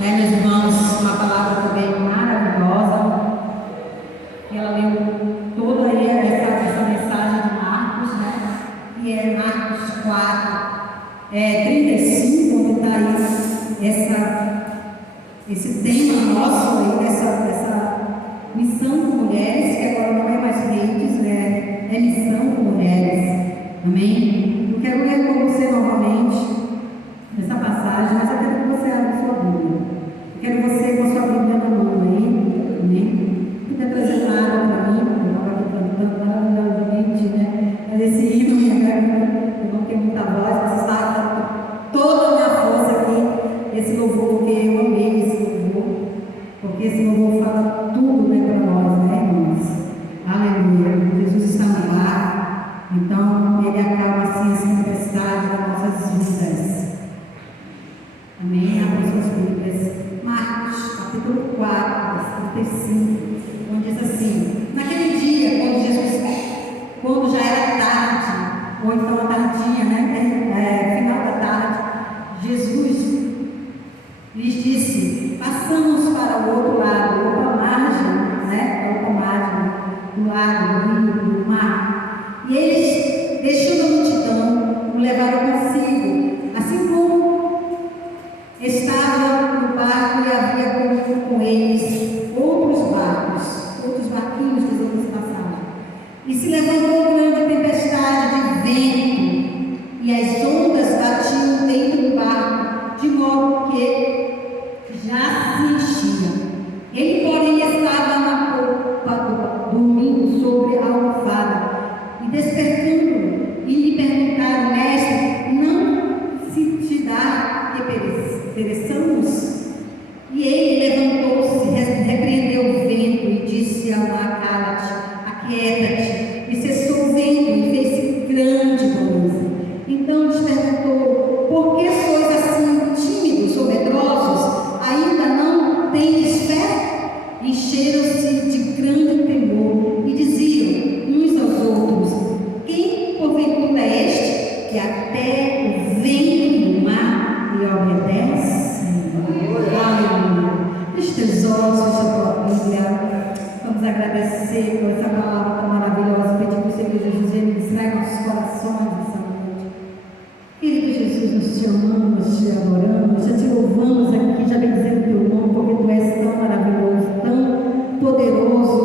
Meus irmãos, uma palavra também maravilhosa. Ela leu toda aí essa mensagem de Marcos, né? Que é Marcos 4, 35, onde está aí esse tema nosso aí, dessa missão com mulheres, que agora não é mais redes, né? É missão com mulheres. Amém? Eu quero ler com você novamente essa passagem, mas eu quero que você abra sua Bíblia. Eu quero você com sua Bíblia na mão aí. Amém? Fica trazendo água para mim, eu estava aqui cantando maravilhosamente, né? Mas esse hino, eu não tenho muita voz, mas está toda a minha força aqui, esse louvor, porque eu amei esse louvor, porque esse louvor fala tudo, né, para nós, né, irmãos? Aleluia. Jesus está no lar, então ele acaba assim essa tempestade das nossas vidas. Amém? Abra suas Bíblias. Marcos, capítulo 4, versículo 35, onde diz assim: naquele dia, quando já era tarde, ou então a tardinha, né? Final da tarde, Jesus lhes disse: passamos para o outro lado, outra margem, né? Outra margem do lago, do rio, do mar. E eles, deixando a multidão, o levaram consigo, assim como estava no barco e havia com eles outros barquinhos, dizemos passagem. E se levantou grande tempestade de vento, e as ondas batiam dentro do barco, de modo que já se enchia. Ele, porém, estava na popa, dormindo sobre a almofada, e despertando, e lhe perguntaram: mestre, não se te dá que pereçamos? E ele levantou-se, repreendeu o vento e disse ao mar: cala-te, aquieta-te. E cessou o vento e fez-se grande bonança. Então lhes perguntou: por que sois assim tímidos ou medrosos? Ainda não tendes fé? Encheram-se de grande temor e diziam uns aos outros: quem porventura é este que até o vento do mar lhe obedece? Aleluia. Feche teus olhos, feche a tua Bíblia. Vamos agradecer por essa palavra tão maravilhosa. Pedir para o Senhor Jesus ministrar nossos corações nessa noite. Querido Jesus, nós te amamos, te adoramos, já te louvamos aqui, já bendizendo o teu nome, porque tu és tão maravilhoso, tão poderoso.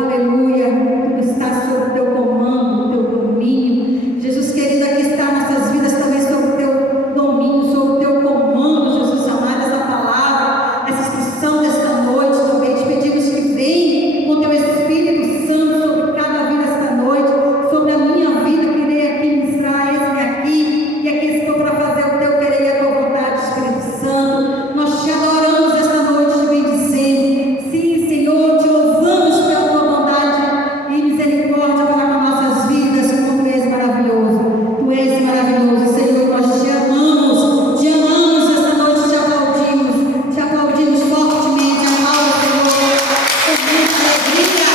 Aleluia. Tudo está sob o teu comando, o teu domínio. Jesus querido, aqui está nossas vidas também sob o teu domínio, sob o teu comando, Jesus amado. Essa palavra, essa instrução desta noite também te pedimos que venha com o teu Espírito Santo sobre cada vida esta noite, sobre a minha vida, que irei aqui ministrar, esse aqui, e aqui estou para fazer o teu querer e a tua vontade, Espírito Santo. Nós te adoramos esta noite, te bendizendo. Sim, Senhor, te louvamos pela tua bondade e misericórdia para com nossas vidas, como tu és maravilhoso. Tu és maravilhoso, Senhor. Nós te amamos esta noite, te aplaudimos fortemente. Aplauda, Senhor, com muita alegria.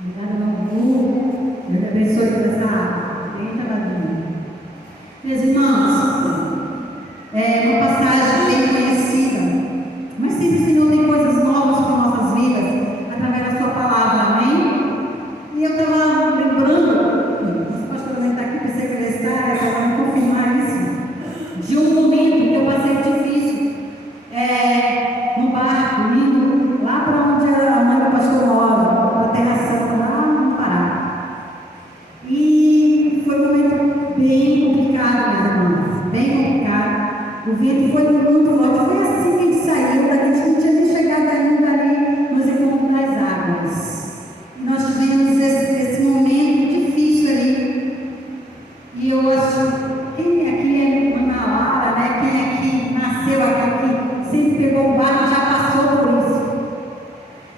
Obrigada, meu amor. Deus abençoe por essa água. Bem trabalhadinha. Meus irmãos, uma passagem bem conhecida, mas sempre o Senhor tem coisas novas para nossas vidas, através da sua palavra, amém? E eu estava lembrando, esse pastor também está aqui para secretária, para confirmar isso, de um momento que eu passei difícil, no barco, indo lá para onde a mãe do pastor mora, para a Terra Santa, lá no Pará. E foi um momento bem complicado, meus irmãos, bem complicado. O vento foi muito forte. Foi assim que a gente saiu, a gente não tinha nem chegado ainda ali nos encontros das águas. E nós tivemos esse momento difícil ali. E eu acho, quem aqui é Manauara, né? Quem aqui nasceu aqui, sempre pegou o barco, já passou por isso.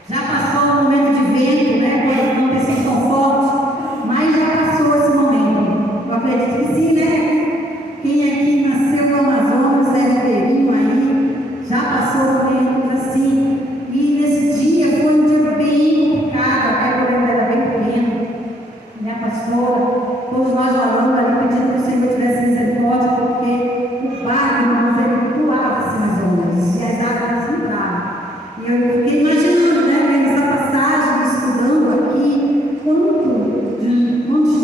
Já passou o momento de vento, né? Quando não tem tão forte, mas já passou esse momento. Eu acredito que sim, né? Quem aqui nasceu no Amazonas, é ribeirinho aí, já passou por momentos assim. E nesse dia foi um dia bem complicado, até quando eu era bem pequeno. Minha pastora todos nós orando ali, pedindo que o Senhor tivesse misericórdia, porque o barco, irmãos, ele pulava assim as ondas, e as águas entravam. E eu fiquei imaginando, né, vendo essa passagem, estudando aqui, quantos de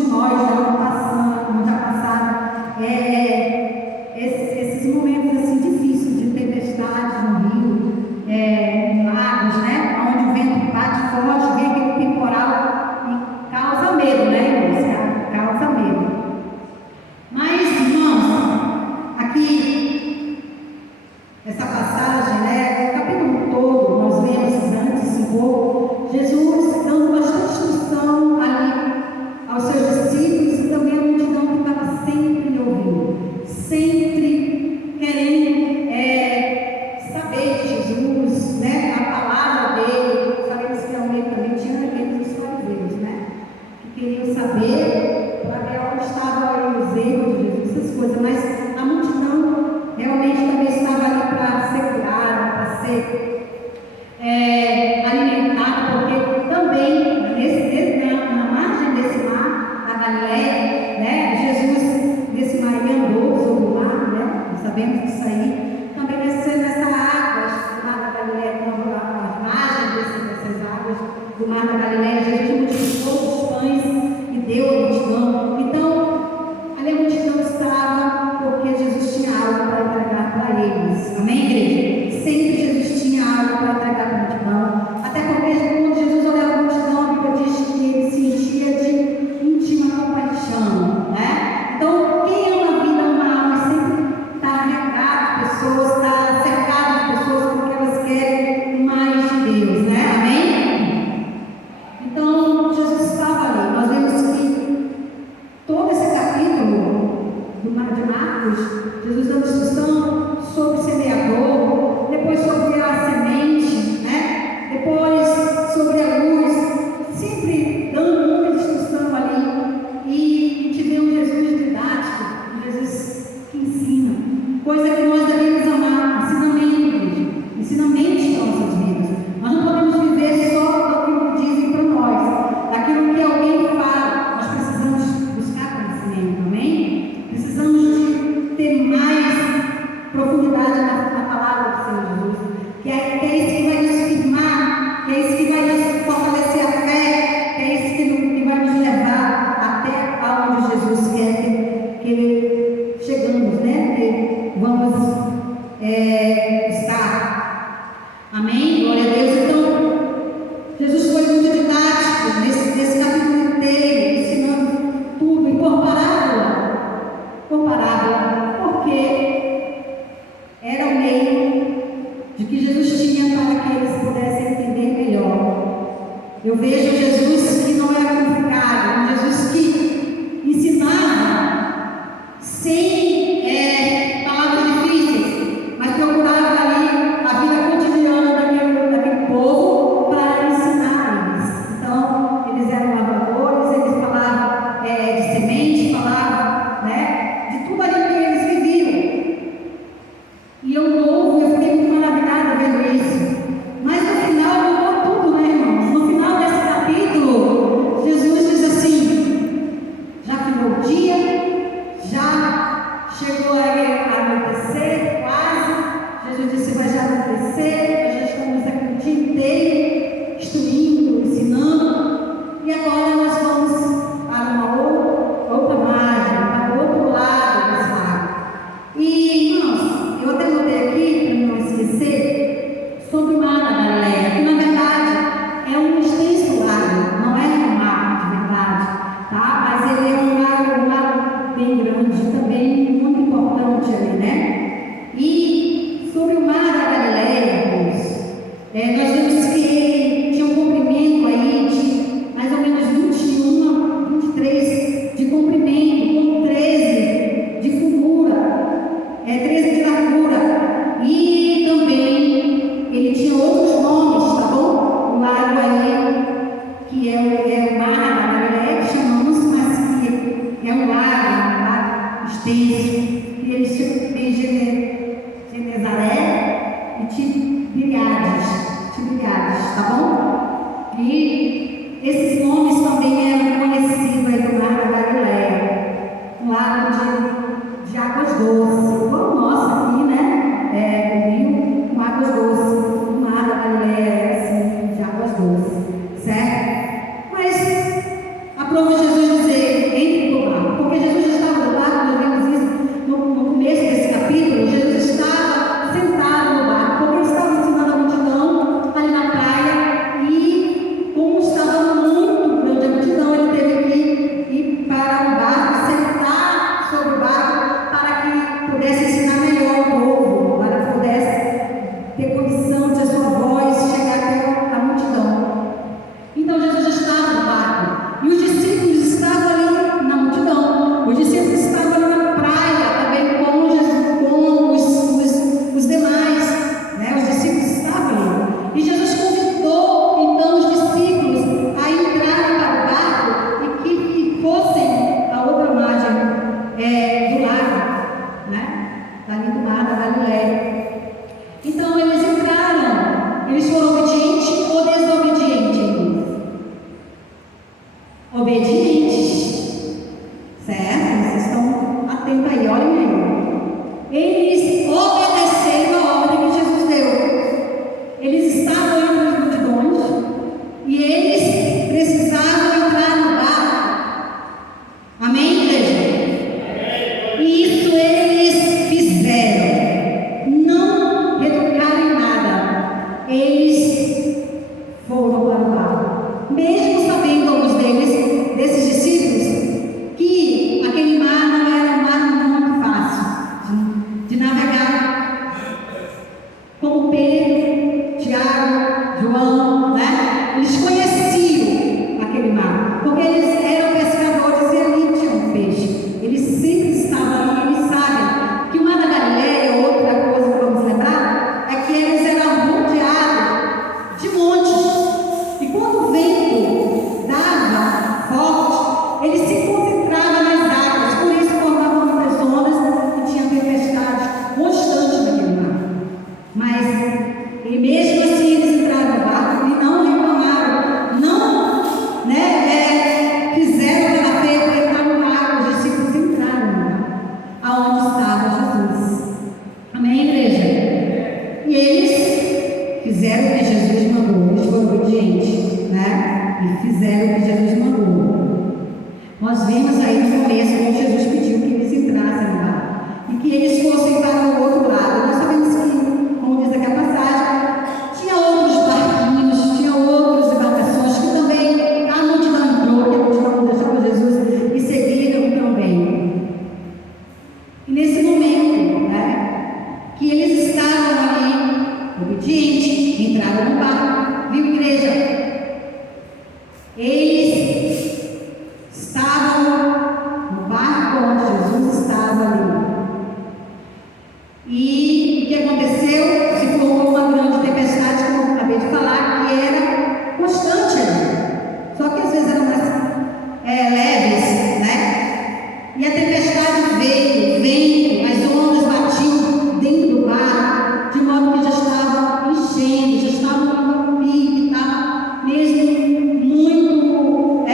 nós já estão passando, como já passaram, esses momentos assim difíceis de tempestade no rio, em lagos, né, onde o vento bate forte, vem aquele temporal e causa medo, né, irmãos? Causa medo. Mas, irmãos, aqui, essa passagem, né, o capítulo todo, nós vemos antes um pouco, Jesus dando bastante instrução ali aos seus discípulos e também à multidão que estava sempre lhe ouvindo, sempre querendo saber de Jesus, né, a palavra dele. Sabemos que ao meio também tinha aqueles fariseus, né, que queriam saber para ver onde estavam os erros de Jesus, essas coisas, mas a multidão realmente também estava ali para ser curada, para ser alimentada, porque também na margem desse mar, na Galileia, né, Jesus nesse mar ele andou sobre o mar, né, nós sabemos disso aí, também nessa água do mar da Galileia, a margem dessas águas do mar da Galileia, Jesus multiplicou os pães e deu a multidão. Então, ali a multidão estava porque Jesus tinha algo para entregar para eles. Amém, igreja? Sempre Jesus tinha algo para entregar para a multidão. Até porque quando Jesus olhava a multidão, a Bíblia diz que ele se enchia de íntima compaixão, né? Então, quem ama a vida, ama a alma, sempre está regado de pessoas, está cercado de pessoas porque elas querem mais de Deus, né? Amém? Então, Jesus estava ali. Nós vemos que todo esse capítulo de Marcos, Jesus dando instrução sobre o semeador, depois sobre a semente, né? Depois sobre a luz, sempre dando muita instrução ali. E te vê um Jesus didático, um Jesus que ensina, coisa que nós devemos amar, ensinamento em nossas vidas. Nós não podemos viver só daquilo que dizem para nós, daquilo que alguém fala. Nós precisamos buscar conhecimento, amém? Precisamos de ter mais profundidade na palavra do Senhor Jesus, que é isso que vai nos firmar, que é isso que vai nos fortalecer a fé, que é isso que vai nos levar até aonde Jesus quer que chegamos, né? Que vamos estar. Amém? Glória a Deus. Então, Jesus foi muito didático nesse capítulo inteiro, ensinando tudo, e por parábola, porque era o meio de que Jesus tinha para que eles pudessem entender melhor. Eu vejo Jesus que não era complicado, um Jesus que ensinava sem palavras difíceis, mas procurava ali a vida cotidiana daquele povo para ensinar eles. Então, eles eram lavradores, eles falavam de semente, falavam, né, de tudo ali que eles viviam. E eu fiquei muito maravilhada vendo isso. Mas no final mudou tudo, né, irmãos? No final desse capítulo, Jesus diz assim: já virou o dia, já chegou a anoitecer, quase. Jesus disse: vai já anoitecer, nós já estamos aqui o dia inteiro instruindo, ensinando, e agora nós vamos para uma outra margem, para o outro lado desse lago. E, irmãos, eu até botei aqui, para não esquecer, sobre o mar da Galileia, que na verdade é um extenso lago, não é um mar de verdade, tá? Mas ele é um lago bem grande, também muito importante ali, né? E sobre o mar da Galileia, irmãos, nós vemos que ele tinha um comprimento aí de mais ou menos 21 a 23 de comprimento, com 13 de fundura, 13 de largura, e também ele tinha outros nomes, tá bom? O lago aí, que é o mar da Galileia, que chamamos, mas que é um lago extenso, que eles chamam de Genezaré e Tiberíades, tá bom? E esses nomes também eram conhecidos aí do mar da Galileia. para ouvir Jesus dizer: entre no barco. Porque Jesus já estava no barco, nós vemos isso no começo desse capítulo. Jesus estava sentado no barco, porque ele estava ensinando a multidão ali na praia. E como estava muito grande a multidão, ele teve que ir para o barco, sentar sobre o barco, para que pudesse ensinar melhor o povo, para que pudesse ter condição de a sua voz chegar até a multidão. Então Jesus estava no barco e os discípulos estavam ali na multidão. Os discípulos estavam ali na praia também com Jesus, com os demais, né? Os discípulos estavam ali. E Jesus convidou então os discípulos a entrarem para o barco e que fossem a outra margem do lago, né? Ali do mar da Galileia. Então eles entraram. Eles foram obedientes ou desobedientes? Obedientes. Certo? Vocês estão atentos aí, olhem aí. Eles obedeceram a ordem que Jesus deu. Eles estavam entre as multidões e eles precisavam entrar no barco. Amém, igreja? E isso eles fizeram. Não redugaram em nada. Eles foram para o barco. Mesmo sabendo alguns desses discípulos, que aquele mar não era um mar muito fácil de navegar. Como Pedro, Tiago, João, né? Eles conheciam aquele mar, porque eles eram pescadores e ali tinham peixe. Eles sempre estavam ali, eles sabem que o mar da Galileia, outra coisa que vamos lembrar, é que eles eram rodeados de montes. E quando o vento dava forte, eles se concentravam nas águas, por isso formavam muitas ondas e tinha tempestades constantes naquele mar. Mas, e mesmo assim, eles entraram no barco e não reclamaram, não, né, fizeram pela fé para entrar no barco. Os discípulos entraram no barco, aonde estava Jesus. Amém, igreja? E eles fizeram o que Jesus mandou, eles foram obedientes, né? E fizeram o que Jesus mandou. Nós vimos aí no começo como Jesus pediu que eles entrassem no barco e que eles fossem para o outro lado. Nós sabemos que, como diz aqui a passagem, tinha outros barquinhos, tinha outras embarcações que também a multidão entrou, que a multidão deixava Jesus e seguiram também. E nesse momento, né, que eles estavam ali, obedientes, entraram no barco, viu, igreja? Eles estavam no barco onde Jesus estava ali. E o que aconteceu? Se formou uma grande tempestade, como eu acabei de falar, que era constante ali. Só que às vezes eram mais leves, né? E a tempestade veio, vento, as ondas batiam dentro do barco, de modo que já estava enchendo, já estava no pique, estava mesmo muito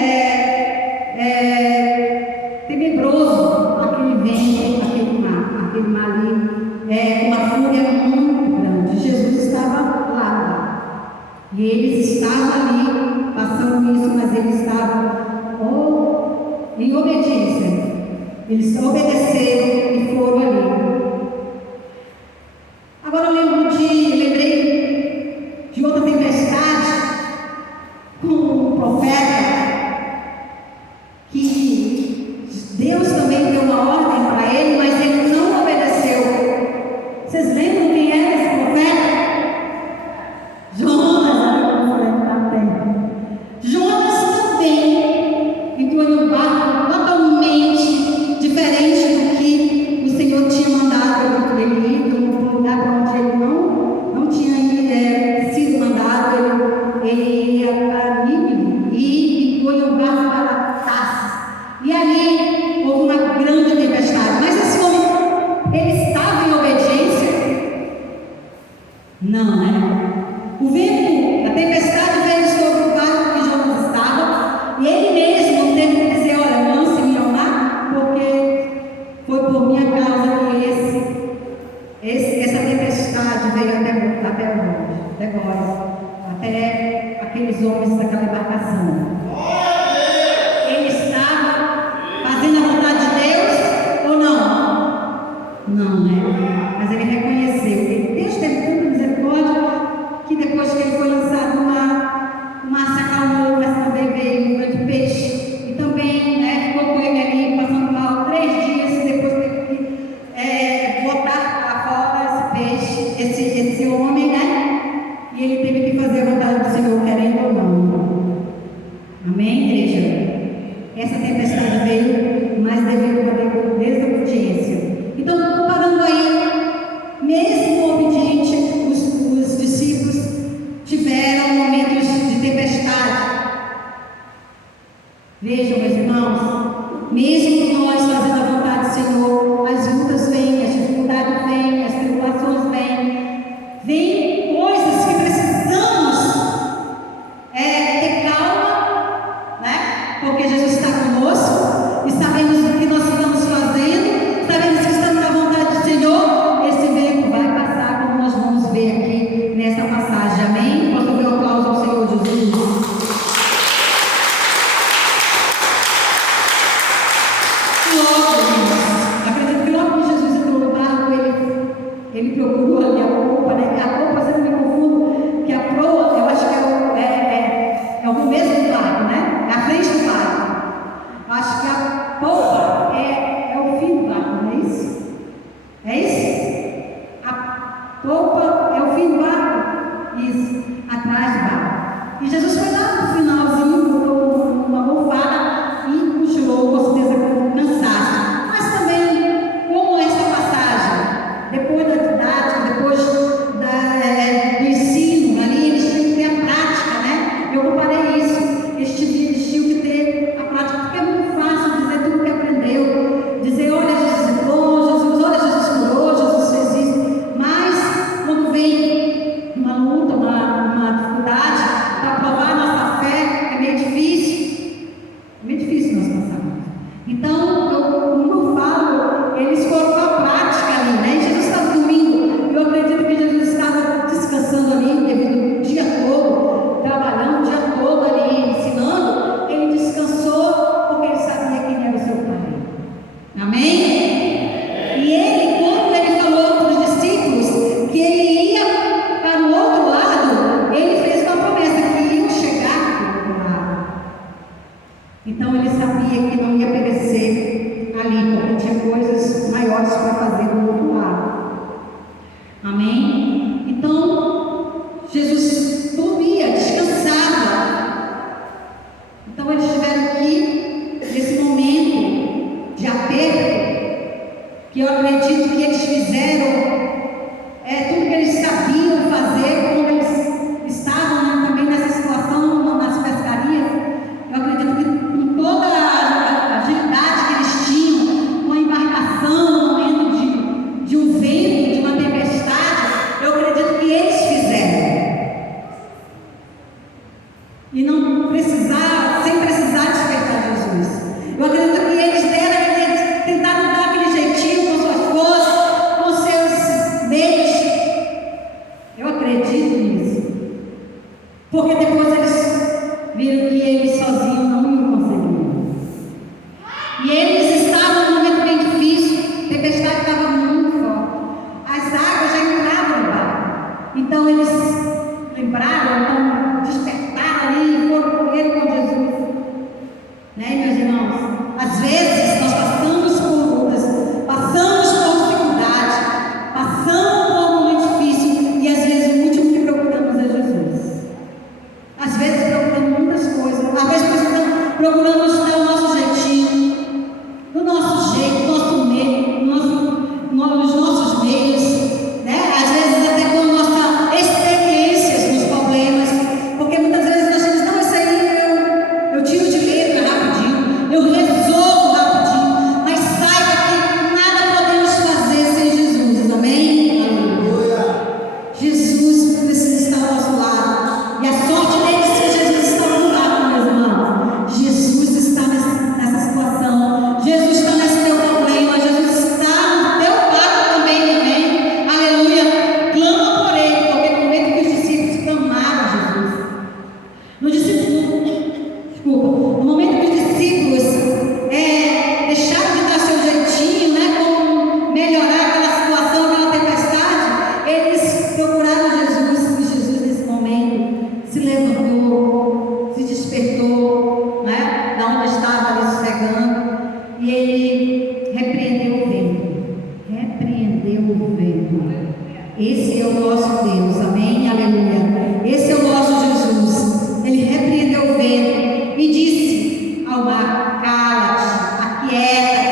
tenebroso aquele vento, aquele mar ali, com uma fúria muito grande. Jesus estava lá. E eles estavam ali passando isso, mas eles estavam em obediência. Eles obedeceram e foram ali. Agora eu lembrei de outra tempestade com um profeta que Deus também deu uma ordem para ele, mas ele não obedeceu. Vocês lembram quem era esse profeta? Jonas também entrou em um barco totalmente diferente do que o Senhor tinha mandado ele ir, para um lugar para onde ele não tinha sido mandado. Ele ia para Nínive e entrou em um barco para Tarsis. E ali houve uma grande tempestade. Mas esse homem, ele estava em obediência? Não, né? O vento, a tempestade veio sobre o barco que Jonas estava, e ele mesmo teve que dizer: olha, lance-me ao mar, porque foi por minha causa que essa tempestade veio até nós, até aqueles homens daquela embarcação. Eles mas devido à desobediência. Então, comparando aí, mesmo obediente, os discípulos tiveram momentos de tempestade. Vejam, meus irmãos, mesmo nós fazendo a vontade do Senhor, as lutas vêm, as dificuldades vêm, as tribulações vêm coisas que precisamos ter calma, né? Porque Jesus está conosco e sabemos o que nós estamos fazendo, sabemos que estamos na vontade do Senhor. Esse vento vai passar, como nós vamos ver aqui nessa passagem. Amém? Posso ouvir um aplauso ao Senhor Jesus? Acredito que logo que Jesus entrou no barco, ele procurou ali a polpa, né? A polpa, sempre me confundo, que a proa, eu acho que é o mesmo barco, né? É a frente do barco. Eu acho que a polpa é o fim do barco, não é isso? É isso? A polpa é o fim do barco? Isso, atrás do barco. E Jesus foi lá no finalzinho, botou uma bufada e cochilou, com certeza, com cansaço. Mas também, como essa passagem, depois da didática, depois do ensino, ali eles tinham que ter a prática, né? Eu comparei isso, eles tinham que ter a prática, porque é muito fácil dizer tudo que aprendeu, dizer, olha, Jesus é bom, Jesus, olha, Jesus curou, Jesus fez isso, mas quando vem uma luta, uma dificuldade, para provar a nossa fé, é meio difícil nós passarmos. Então, como eu falo, eles foram para a prática ali, né? Jesus estava dormindo, eu acredito que Jesus estava descansando ali, devido o dia todo, trabalhando o dia todo ali, ensinando. Ele descansou porque ele sabia quem era o seu Pai. Amém? E ele, quando ele falou para os discípulos que ele ia para o outro lado, ele fez uma promessa que iam chegar para o outro lado. Então ele sabia que não ia perecer ali, porque tinha coisas maiores para fazer do outro lado. Amém? Então, Jesus dormia, descansava. Então eles estiveram aqui nesse momento de aperto, que eu acredito que eles fizeram tudo que eles sabiam fazer quando eles estavam também nessa situação nas pescarias. Eu acredito que com toda a agilidade que eles tinham, com a embarcação no momento de um vento, de uma tempestade, eu acredito que eles fizeram. E não precisaram, sem precisar despertar Jesus. Eu acredito que eles tentaram dar aquele jeitinho com suas forças, com seus meios. Eu acredito nisso. Porque depois eles viram que eles sozinhos não iam conseguir. E eles estavam num momento bem difícil, a tempestade estava muito forte. As águas já entravam no barco. Então eles lembraram, então despertaram ali e foram correr com Jesus. Né, meus irmãos? Às vezes nós passamos por lutas, passamos por dificuldade, passamos por um momento difícil e às vezes o último que procuramos é Jesus. Às vezes procuramos muitas coisas, às vezes procuramos dar o nosso jeitinho, do nosso jeito, do nosso meio, nos nossos meios, né? Às vezes até com nossas experiências nos problemas, porque muitas vezes nós dizemos, não, isso aí eu tiro de letra rapidinho, eu resolvo rapidinho, mas saiba que nada podemos fazer sem Jesus, amém? Aleluia. Jesus precisa estar ao nosso lado, e a sorte dele é que Jesus está ao nosso lado, meus irmãos. Jesus está nessa situação, Jesus está nesse teu problema, Jesus está no teu barco também, amém? Aleluia. Clama por ele, porque no momento que os discípulos clamaram no momento que os discípulos deixaram de dar seu jeitinho, né, como melhorar aquela situação, aquela tempestade, eles procuraram Jesus, e Jesus nesse momento se levantou, se despertou, né, da onde estava ali sossegando, e ele repreendeu o vento. Esse é o nosso Deus, amém? Aleluia. Esse é o nosso Jesus. Ele repreendeu o vento e disse ao mar: cala-te, aquieta-te.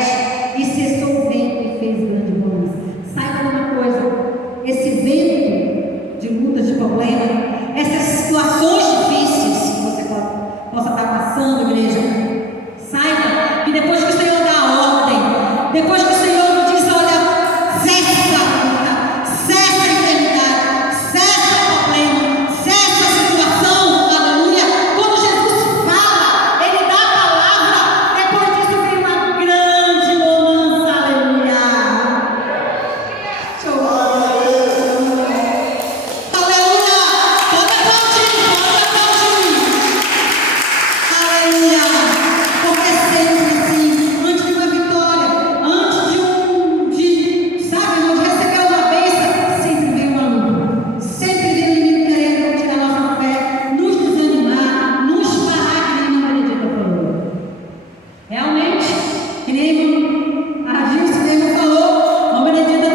Que nem a Gilce mesmo falou, a Benedita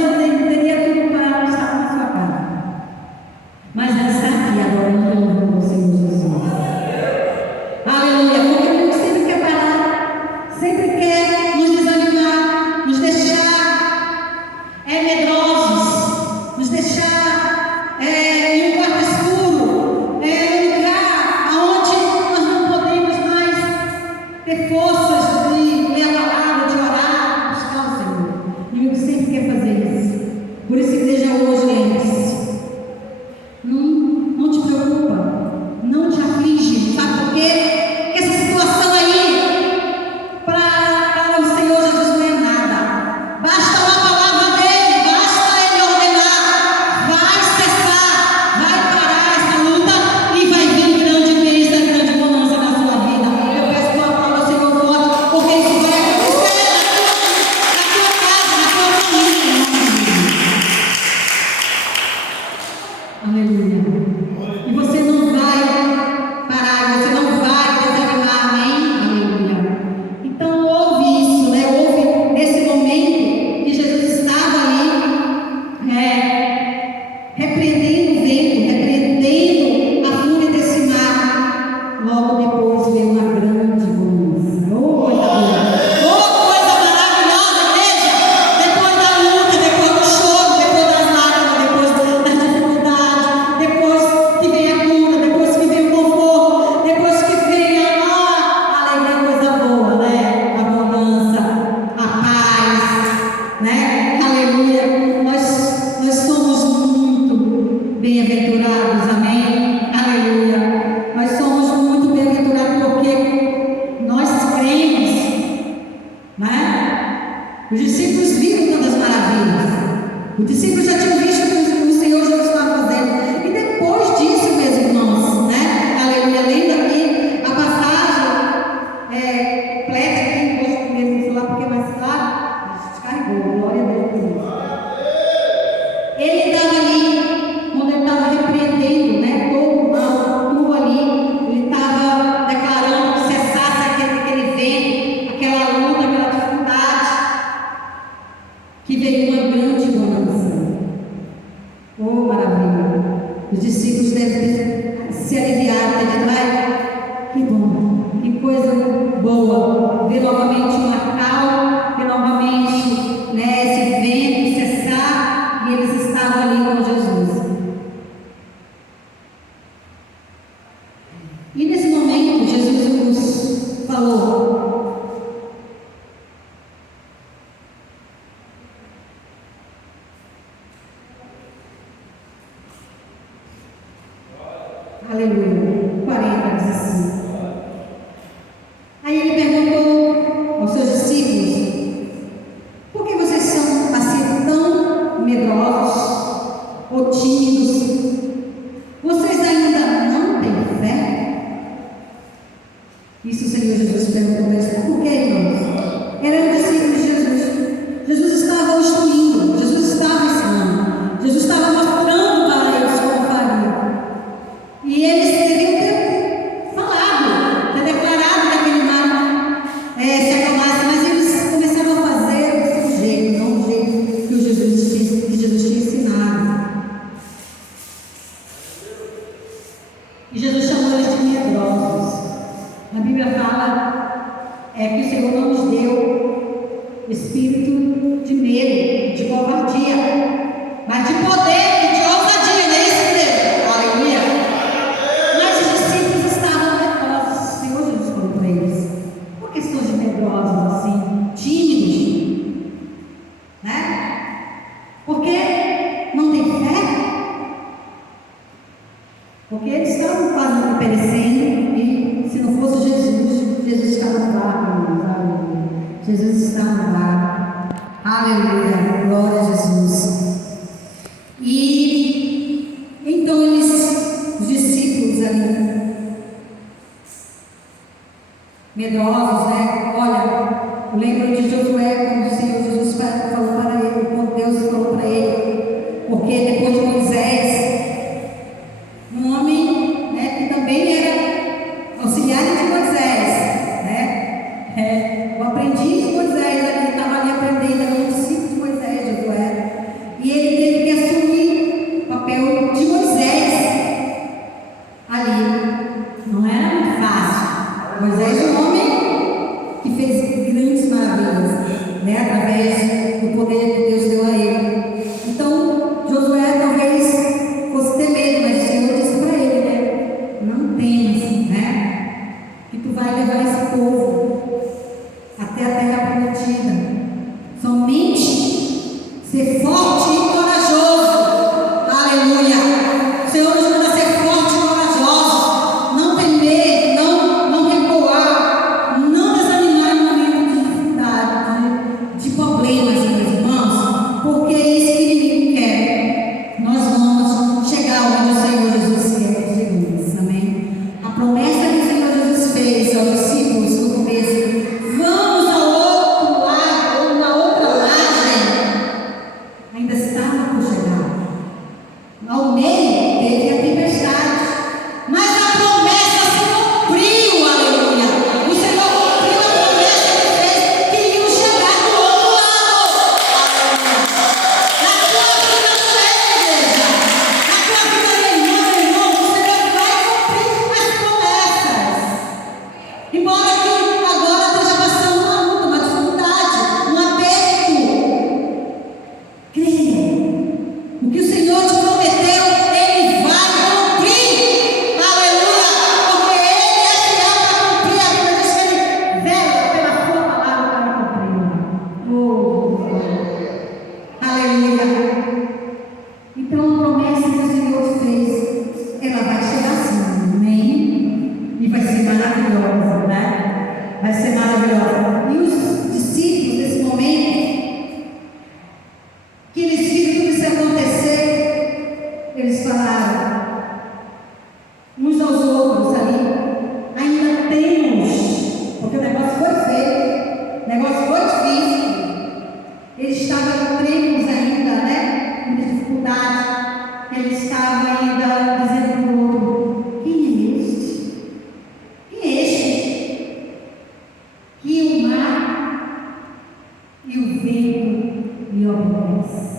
teria tudo para estar na sua casa. Mas ela está aqui agora, no Senhor Jesus. Aleluia, porque o mundo sempre quer parar, sempre quer nos desanimar, nos deixar medrosos, nos deixar em um quarto escuro, em um lugar onde nós não podemos mais ter forças de ler a palavra, de orar, buscar o Senhor. O inimigo sempre quer fazer isso. Por isso, igreja, hoje, lembre-se, não te preocupa, não te aflige, sabe por quê? Porque essa situação aí, para o Senhor Jesus não é nada. Basta uma palavra dele, basta ele ordenar, vai cessar, vai parar essa luta e vai vir grande bênção, grande bonança na sua vida. Eu peço que tu aplauda o Senhor forte, porque isso vai acontecer na tua casa, na tua família. Aleluia. E você não vai parar, você não vai desanimar, amém? Aleluia. Então ouve isso, né? Ouve nesse momento que Jesus estava ali, repreendendo o vento, repreendendo a fúria desse mar. Logo depois veio uma grande bonança. Oh, coisa boa! Oh, coisa maravilhosa, igreja! Depois da luta, depois do choro, depois das lágrimas, depois da dificuldade, depois que vem a cura, depois que vem o conforto, depois que vem a alegria, coisa boa, né? A bonança, a paz, né? Aleluia. Nós somos muito bem-aventurados, amém? Aleluia. Nós somos muito bem-aventurados porque nós cremos, né? Os discípulos viram tantas maravilhas. Os discípulos já tinham visto o que o Senhor Jesus estava fazendo. E depois disso, meus irmãos, né? Aleluia. Lendo aqui a passagem completa aqui, hoje mesmo vou falar porque mais claro, descarregou, glória a Deus por isso. Ele estava ali, quando ele estava repreendendo, né? Todo o mal, tudo ali, ele estava declarando que cessasse aquele vento, aquela luta, aquela dificuldade, que veio uma grande bonança. Oh, maravilha! Os discípulos devem ter se aliviado, ter dito, ai, que bom, que coisa boa, ver novamente o mar calmo, ver novamente, né, esse vento cessar, e eles estavam ali com Jesus. E nesse momento, Jesus nos falou: aleluia, 40 diz assim. Aí ele perguntou aos seus discípulos: por que vocês são assim tão medrosos ou tímidos? Vocês ainda não têm fé? Isso o Senhor Jesus perguntou a eles. Por que, irmãos? Eram discípulos de Jesus. Jesus estava instruindo, Jesus estava ensinando, Jesus estava mostrando para eles como faria. E eles deviam ter falado, ter declarado que aquele mar se acalmasse, mas eles começaram a fazer do seu jeito, não do jeito que Jesus tinha ensinado. E Jesus chamou eles de medrosos. A Bíblia fala que o Senhor não nos deu espírito de medo, de covardia, mas de poder e de ousadia, não é isso mesmo? Aleluia! Mas os discípulos estavam medrosos. O Senhor Jesus falou para eles: por que são medrosos assim, tímidos? Né? Porque não tem fé? Porque eles estavam quase perecendo, e se não fosse Jesus, Jesus estava no barco, aleluia. Jesus está no barco, aleluia, glória a Jesus. E então os discípulos ali, medrosos, né? Olha, lembro de Josué, quando o Senhor Jesus falou para ele, quando Deus falou para ele, porque depois de Moisés, um homem, né, que também era auxiliar de Moisés, né? O aprendiz de Moisés, ter a terra prometida. Somente ser forte e corajoso. Aleluia. O Senhor nos manda ser forte e corajoso. Não temer, não recuar, não desanimar no momento de dificuldade, de problemas, meus irmãos, porque é isso que o inimigo quer. Nós vamos chegar onde o Senhor Jesus quer que chegamos. Amém? A promessa que o Senhor Jesus fez aos discípulos no começo: vamos ao outro lado, ou na outra margem, ainda estava por chegar. Ao meio teve a tempestade, mas a promessa se cumpriu. Aleluia. O Senhor cumpriu a promessa que fez, que iam chegar do outro lado. Aleluia. Na tua vida não é, igreja. Na tua vida, meu irmão, o Senhor vai cumprir as promessas. Embora que agora esteja passando uma luta, uma dificuldade, um aperto, creia. O que o Senhor te prometeu, Ele vai cumprir. Aleluia. Porque Ele é fiel para cumprir. A Bíblia diz que Ele vela pela sua palavra para cumprir. Oh, aleluia. Então a promessa que o Senhor fez, ela vai chegar sim. Amém? E vai ser maravilhosa, né? Vai ser maravilhosa. E os discípulos, nesse momento, que eles viram tudo isso acontecer, eles falaram uns aos outros ali: ainda temos, porque o negócio foi feio, o negócio foi difícil. Eles estavam trêmulos ainda, né? Muita dificuldade. Eles estavam ainda dizendo para o outro: quem é este? Quem é este? Que o mar e o vento lhe obedecem.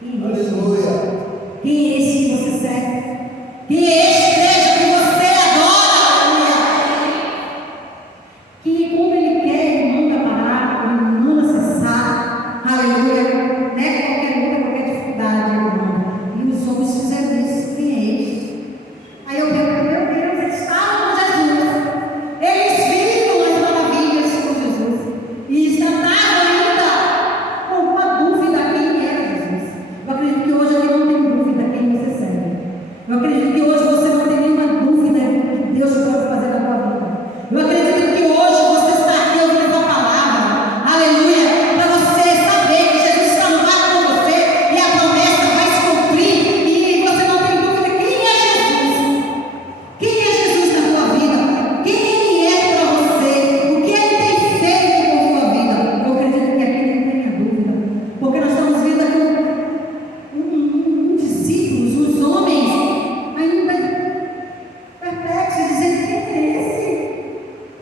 Quem é este? Quem é esse que você serve? Quem é este, igreja, que você adora? Que quando Ele quer, Ele manda parar, Ele manda cessar. Aleluia. Não é qualquer luta, qualquer dificuldade, Ele manda. E os homens fizeram isso. Quem é este? Aí eu pergunto: meu Deus, eles estavam com Jesus. Eles viram as maravilhas com Jesus. E estavam ainda com uma dúvida quem era Jesus. Eu acredito que hoje eu não tenho dúvida quem você serve. Eu acredito que hoje você não tem nenhuma dúvida do que Deus pode fazer na tua vida. Eu acredito que hoje você está aqui ouvindo a palavra. Aleluia. Para você saber que Jesus está no lado com você e a promessa vai se cumprir. E você não tem dúvida quem é Jesus. Quem é Jesus na tua vida? Quem Ele é para você? O que Ele tem feito com a tua vida? Eu acredito que aqui não tenha dúvida. Porque nós estamos vendo aqui discípulos, os homens, ainda perplexos, dizendo: quem é esse?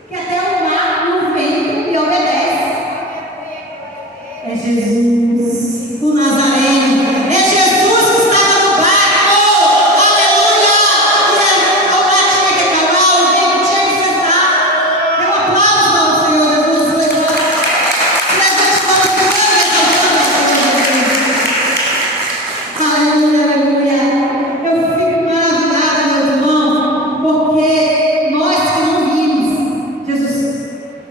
Que até o mar e o vento lhe obedece. É Jesus, o Nazareno. É Jesus que estava no barco. Aleluia! E o mar tinha que acalmar, o vento tinha que cessar. Eu aplaudo ao Senhor Jesus. E a gente aleluia, aleluia. Eu fico maravilhada, meus irmãos, porque nós que não vimos Jesus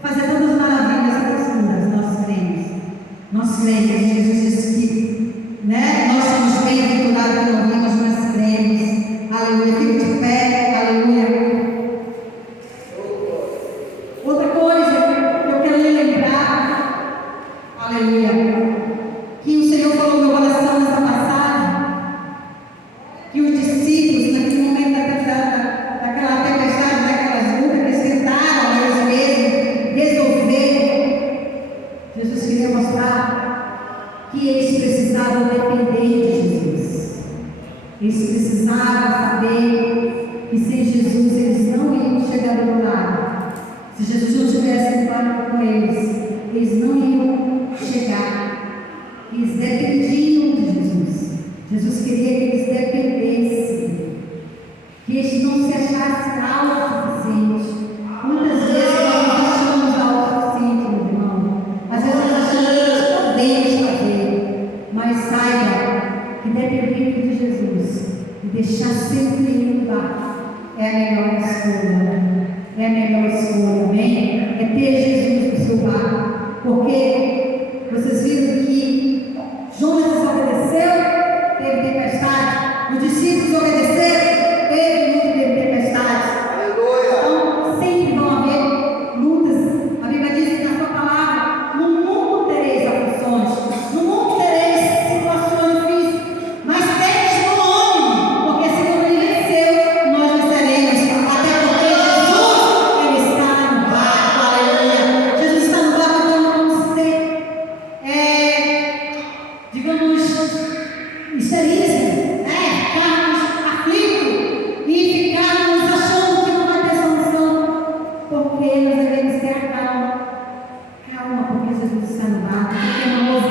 fazer tantas maravilhas profundas, nós cremos. Nós cremos. Jesus disse que, né, nós somos bem-aventurados que não vimos, mas cremos. Aleluia. Fique de pé, aleluia. Outra coisa que eu quero lhe lembrar, aleluia, que o Senhor falou no meu coração nessa passagem, que os discípulos, naquele momento daquela tempestade, daquelas lutas, que eles tentaram eles mesmos resolver, Jesus queria mostrar que eles precisavam depender de Jesus. Eles precisavam saber que sem Jesus eles não iam chegar do outro lado. Se Jesus não tivesse falado com eles não iam chegar. Eles dependiam de Jesus. Jesus queria que eles dependessem, que eles não se achassem autossuficientes. Muitas vezes nós nos achamos autossuficientes, meu irmão. Às vezes nós achamos que nós podemos fazer, mas saiba que depender de Jesus e deixar sempre Ele lá é a melhor escolha. É a melhor escolha, amém? É ter Jesus no seu lar. porque Jesus está no barco, porque é uma